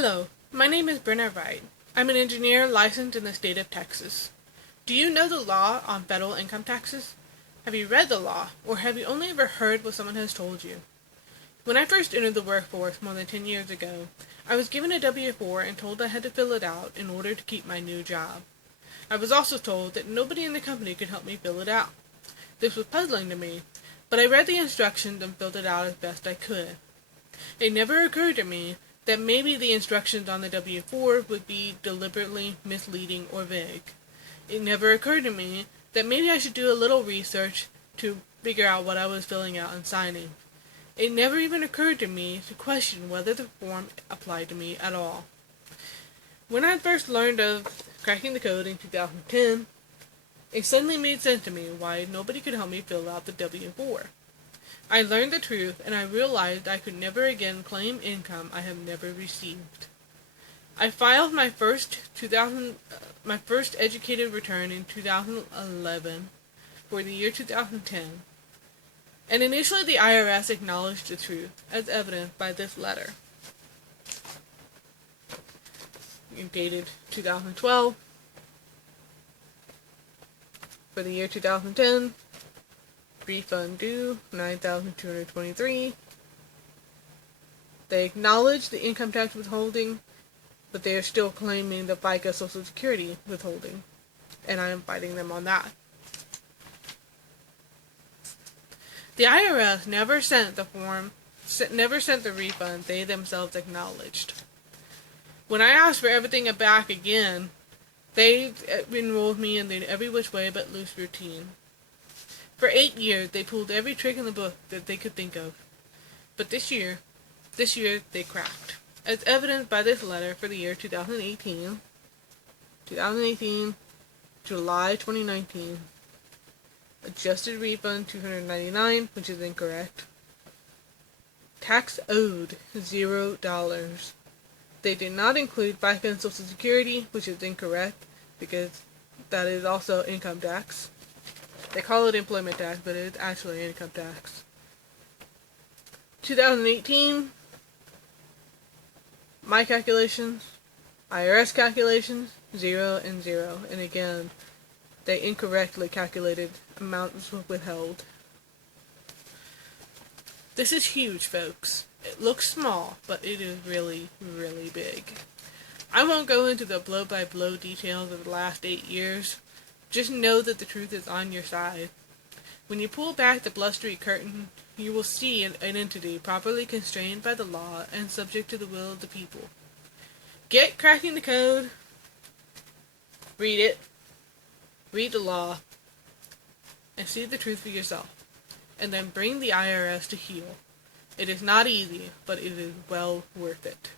Hello, my name is Brenna Wright. I'm an engineer licensed in the state of Texas. Do you know the law on federal income taxes? Have you read the law, or have you only ever heard what someone has told you? When I first entered the workforce more than 10 years ago, I was given a W-4 and told I had to fill it out in order to keep my new job. I was also told that nobody in the company could help me fill it out. This was puzzling to me, but I read the instructions and filled it out as best I could. It never occurred to me that maybe the instructions on the W-4 would be deliberately misleading or vague. It never occurred to me that maybe I should do a little research to figure out what I was filling out and signing. It never even occurred to me to question whether the form applied to me at all. When I first learned of cracking the code in 2010, it suddenly made sense to me why nobody could help me fill out the W-4. I learned the truth, and I realized I could never again claim income I have never received. I filed my first educated return in 2011 for the year 2010, and initially the IRS acknowledged the truth, as evidenced by this letter. Dated 2012 for the year 2010. Refund due $9,223. They acknowledge the income tax withholding, but they are still claiming the FICA Social Security withholding, and I am fighting them on that. The IRS never sent the refund they themselves acknowledged. When I asked for everything back again, they enrolled me in the every which way but loose routine. For 8 years, they pulled every trick in the book that they could think of. But this year, they cracked. As evidenced by this letter for the year 2018, July 2019. Adjusted refund $299, which is incorrect. Tax owed $0. They did not include FICA and Social Security, which is incorrect, because that is also income tax. They call it employment tax, but it's actually income tax. 2018, my calculations, IRS calculations, 0 and 0. And again, they incorrectly calculated amounts withheld. This is huge, folks. It looks small, but it is really, really big. I won't go into the blow-by-blow details of the last 8 years. Just know that the truth is on your side. When you pull back the blustery curtain, you will see an entity properly constrained by the law and subject to the will of the people. Get cracking the code. Read it. Read the law. And see the truth for yourself. And then bring the IRS to heel. It is not easy, but it is well worth it.